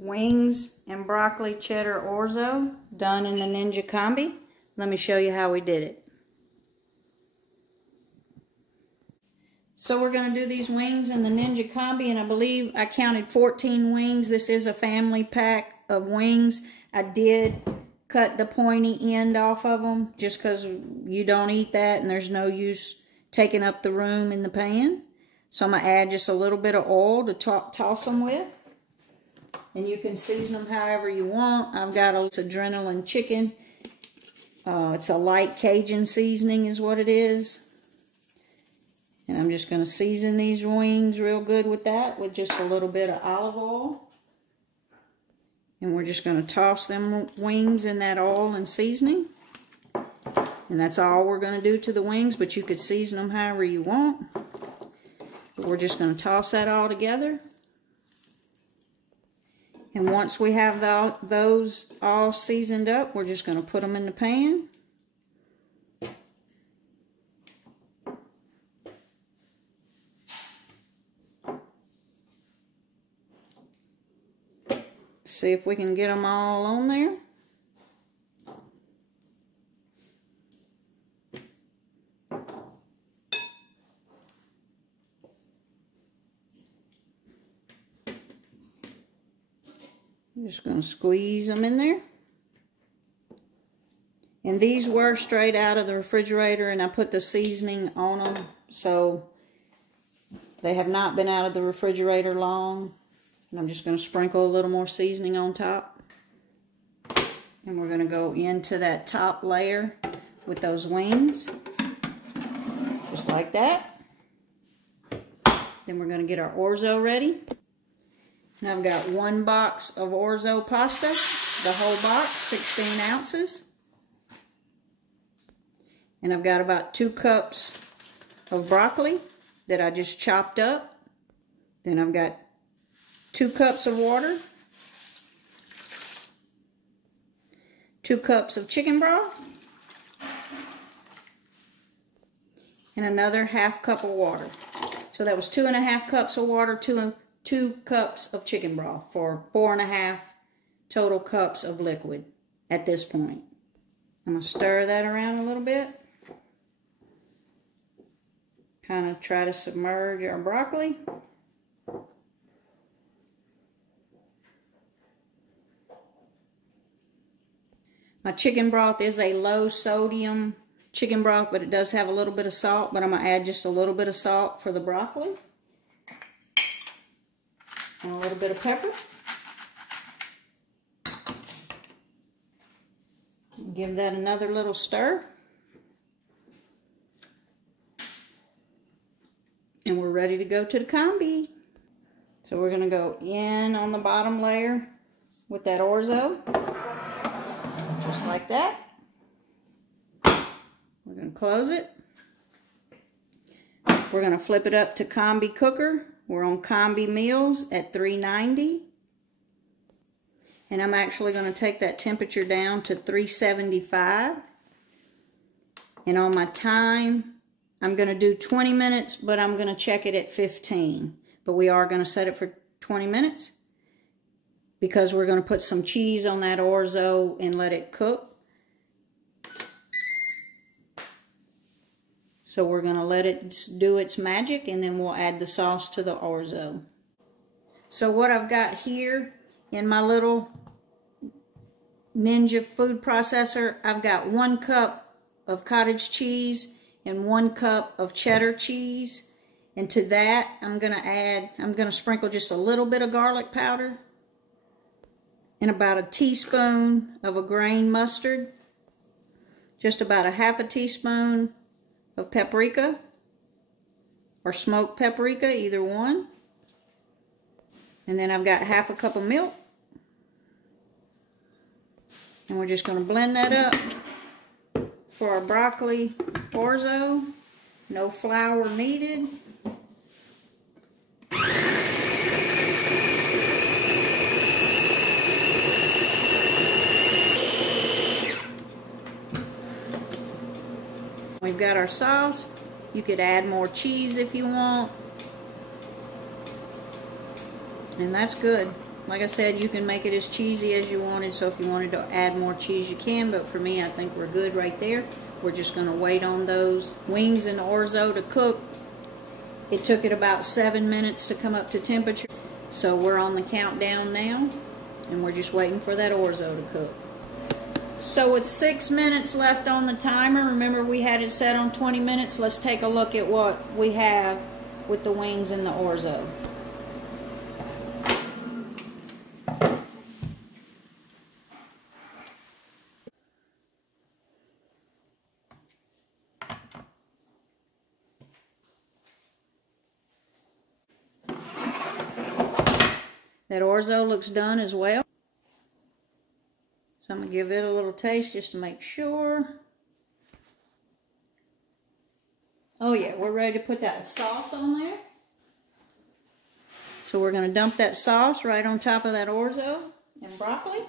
Wings and broccoli cheddar orzo done in the Ninja Combi. Let me show you how we did it. So we're going to do these wings in the Ninja Combi, and I believe I counted 14 wings. This is a family pack of wings. I did cut the pointy end off of them just because you don't eat that and there's no use taking up the room in the pan. So I'm going to add just a little bit of oil to toss them with. And you can season them however you want. I've got a adrenaline chicken. It's a light Cajun seasoning is what it is. And I'm just going to season these wings real good with that, with just a little bit of olive oil. And we're just going to toss them wings in that oil and seasoning. And that's all we're going to do to the wings, but you could season them however you want. But we're just going to toss that all together. And once we have those all seasoned up, we're just going to put them in the pan. See if we can get them all on there. I'm just going to squeeze them in there. And these were straight out of the refrigerator, and I put the seasoning on them, so they have not been out of the refrigerator long. And I'm just going to sprinkle a little more seasoning on top. And we're going to go into that top layer with those wings, just like that. Then we're going to get our orzo ready. And I've got 1 box of orzo pasta, the whole box, 16 ounces. And I've got about 2 cups of broccoli that I just chopped up. Then I've got 2 cups of water, 2 cups of chicken broth, and another ½ cup of water. So that was 2½ cups of water, 2 cups of chicken broth for 4½ total cups of liquid at this point. I'm going to stir that around a little bit. Kind of try to submerge our broccoli. My chicken broth is a low sodium chicken broth, but it does have a little bit of salt, but I'm going to add just a little bit of salt for the broccoli. And a little bit of pepper. Give that another little stir. And we're ready to go to the combi. So we're going to go in on the bottom layer with that orzo. Just like that. We're going to close it. We're going to flip it up to Combi cooker. We're on Combi meals at 390. And I'm actually going to take that temperature down to 375. And on my time, I'm going to do 20 minutes, but I'm going to check it at 15. But we are going to set it for 20 minutes because we're going to put some cheese on that orzo and let it cook. So we're going to let it do its magic, and then we'll add the sauce to the orzo. So what I've got here in my little Ninja food processor, I've got 1 cup of cottage cheese and 1 cup of cheddar cheese. And to that, I'm going to sprinkle just a little bit of garlic powder and about a teaspoon of a grain mustard, just about a ½ teaspoon of paprika or smoked paprika, either one. And then I've got ½ cup of milk. And we're just going to blend that up for our broccoli orzo. No flour needed. We've got our sauce. You could add more cheese if you want. And that's good. Like I said, you can make it as cheesy as you wanted, so if you wanted to add more cheese, you can, but for me, I think we're good right there. We're just gonna wait on those wings and orzo to cook. It took it about 7 minutes to come up to temperature, so we're on the countdown now, and we're just waiting for that orzo to cook. So with 6 minutes left on the timer, remember we had it set on 20 minutes, let's take a look at what we have with the wings and the orzo. That orzo looks done as well. So I'm going to give it a little taste just to make sure. Oh yeah, we're ready to put that sauce on there. So we're going to dump that sauce right on top of that orzo and broccoli.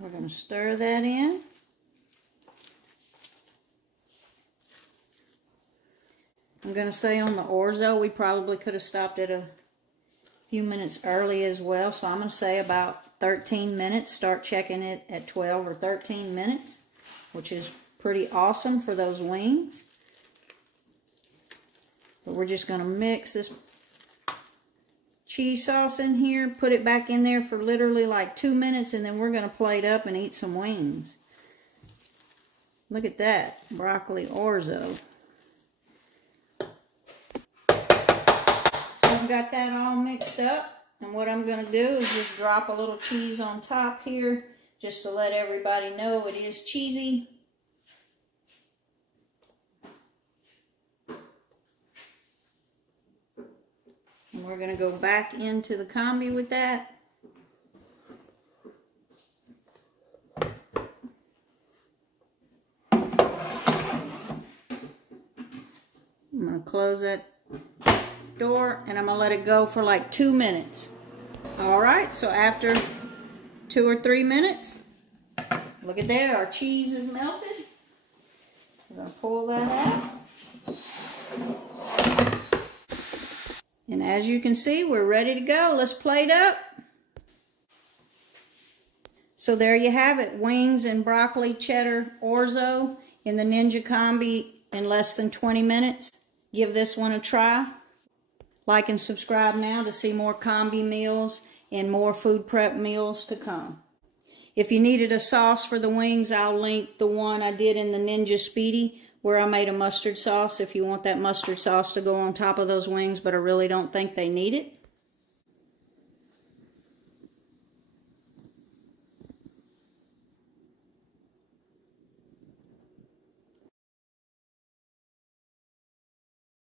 We're going to stir that in. I'm going to say on the orzo, we probably could have stopped it a few minutes early as well. So I'm going to say about 13 minutes. Start checking it at 12 or 13 minutes, which is pretty awesome for those wings. But we're just going to mix this cheese sauce in here, put it back in there for literally like 2 minutes, and then we're going to plate up and eat some wings. Look at that, broccoli orzo. So I've got that all mixed up, and what I'm going to do is just drop a little cheese on top here, just to let everybody know it is cheesy. And we're going to go back into the combi with that. I'm going to close that door and I'm going to let it go for like 2 minutes. Alright, so after 2 or 3 minutes, look at there, our cheese is melted. We're going to pull that out. And as you can see, we're ready to go. Let's plate up. So there you have it, wings and broccoli cheddar orzo in the Ninja Combi in less than 20 minutes. Give this one a try. Like and subscribe now to see more combi meals and more food prep meals to come. If you needed a sauce for the wings, I'll link the one I did in the Ninja Speedy, where I made a mustard sauce if you want that mustard sauce to go on top of those wings, but I really don't think they need it.